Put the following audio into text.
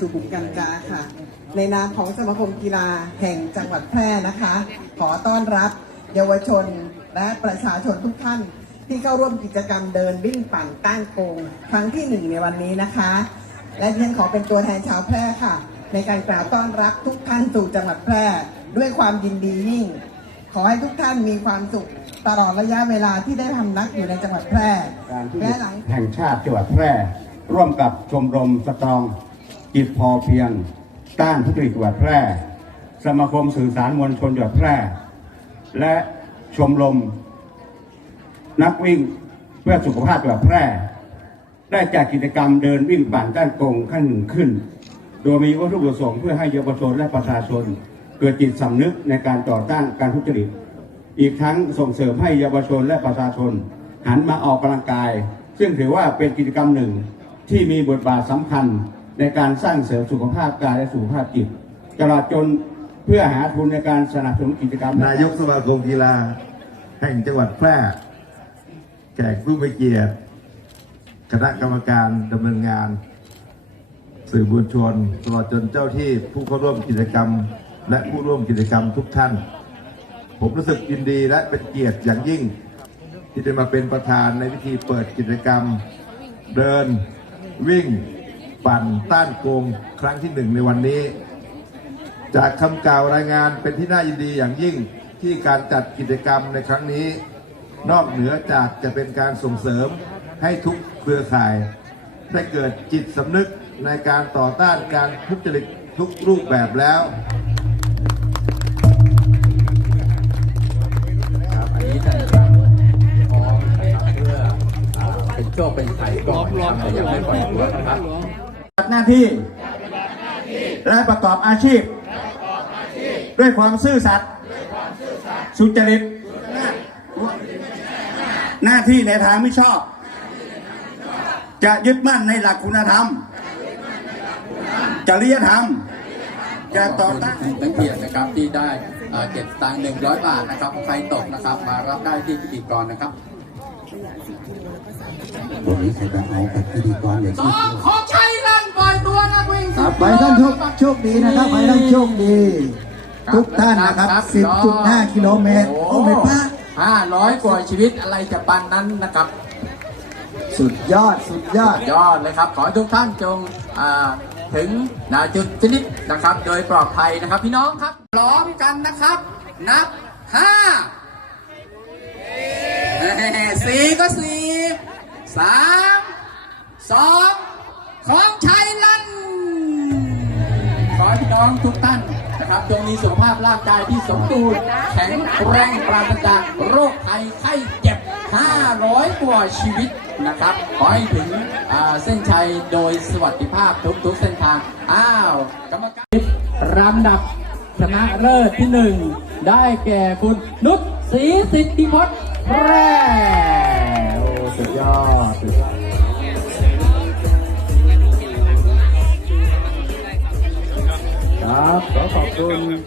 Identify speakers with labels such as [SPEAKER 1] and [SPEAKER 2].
[SPEAKER 1] จุกุกันกาค่ะ ในนามของสมาคมกีฬาแห่งจังหวัดแพร่นะคะ ขอต้อนรับเยาวชนและประชาชนทุกท่านที่เข้าร่วมกิจกรรมเดินวิ่งปั่นต้านโกงครั้งที่หนึ่งในวันนี้นะคะ และฉันขอเป็นตัวแทนชาวแพร่ค่ะ ในการกล่าวต้อนรับทุกท่านสู่จังหวัดแพร่ด้วยความยินดียิ่ง ขอให้ทุกท่านมีความสุขตลอดระยะเวลาที่ได้พำนักอยู่ในจังหวัดแพร่
[SPEAKER 2] การทุจริ
[SPEAKER 1] และหลัง
[SPEAKER 2] แห่งชาติจังหวัดแพร่ร่วมกับชมรมสตรอง จิตพอเพียง ต้านทุจริตจังหวัดแพร่ สมาคมสื่อสารมวลชนจังหวัดแพร่ และชมรมนักวิ่งเพื่อสุขภาพจังหวัดแพร่ ได้จัดกิจกรรมเดินวิ่งปั่นต้านโกงขั้นหนึ่งขึ้น โดยมีวัตถุประสงค์เพื่อให้เยาวชนและประชาชน เกิดจิตสำนึกในการต่อต้านการทุจริต อีกทั้งส่งเสริมให้เยาวชนและประชาชน หันมาออกกำลังกาย ซึ่งถือว่าเป็นกิจกรรมหนึ่งที่มีบทบาทสำคัญ ในการสร้างเสริมสุขภาพกายและสุขภาพจิตตลอดจนเพื่อหาทุนในการสนับสนุนกิจกรรม
[SPEAKER 3] นายกสมาคมกีฬา แห่งจังหวัดแพร่แขกผู้มีเกียรติคณะกรรมการดำเนินงาน สื่อมวลชนตลอดจนเจ้าที่ผู้เข้าร่วมกิจกรรม และผู้ร่วมกิจกรรมทุกท่าน ผมรู้สึกยินดีและเป็นเกียรติอย่างยิ่ง ที่ได้มาเป็นประธานในพิธีเปิดกิจกรรม เดินวิ่ง ปั่นต้านโกงครั้งที่หนึ่งในวันนี้ จากคำกล่าวรายงานเป็นที่น่ายินดีอย่างยิ่งที่การจัดกิจกรรมในครั้งนี้ นอกเหนือจากจะเป็นการส่งเสริมให้ทุกเครือข่าย ได้เกิดจิตสำนึกในการต่อต้านการทุจริตทุกรูปแบบแล้ว
[SPEAKER 4] ครับอันนี้ท่านครับพร้อมนะครับเพื่อเป็นโชคเป็นไข่ก่อนนะครับยังไม่ปล่อยตัวนะครับ
[SPEAKER 2] หน้าที่ และประกอบอาชีพ ด้วยความซื่อสัตย์สุจริต หน้าที่ในทางไม่ชอบ จะยึดมั่นในหลักคุณธรรม จริยธรรม จะต่อต้าน
[SPEAKER 4] ท่านนักเกียรตินะครับที่ได้เอ่อเก็บตังค์หนึ่งร้อยบาทนะครับใครตกนะครับ มารับได้ที่พิธีกรนะครับ
[SPEAKER 5] วันนี้ใครจะเอากับพิธีกรอย่าง
[SPEAKER 4] ส
[SPEAKER 5] ที่
[SPEAKER 4] วิ่ง
[SPEAKER 5] ครับไปท่านโชคโชคดีนะครับไปท่านโชคดี ทุกท่านนะครับ10.5กิโลเมตรโอ้ไม่พลาด
[SPEAKER 4] ห้าร้อยกว่าชีวิตอะไรจะปันนั้นนะครับ
[SPEAKER 5] สุดยอดสุดยอด
[SPEAKER 4] ยอดเลยครับ ขอให้ทุกท่านจงอ่าถึงนะจุดชนิดนะครับ โดยปลอดภัยนะครับพี่น้องครับพร้อมกันนะครับ นับห้าเอ้ยสี่ก็สี่สามสองของชัยลั น้องทุกท่านนะครับจงมีสุขภาพร่างกายที่สมบูรณ์แข็งแรงปราศจากโรคภัยไข้เจ็บ 500 กว่าชีวิตนะครับ ขอให้ถึงเส้นชัยโดยสวัสดิภาพทุกๆเส้นทาง อ้าว กรรมการลำดับชนะเลิศที่หนึ่งได้แก่คุณนุชศรีสิทธิพจน์แพร่โอ้สุดยอดสุดยอด 所以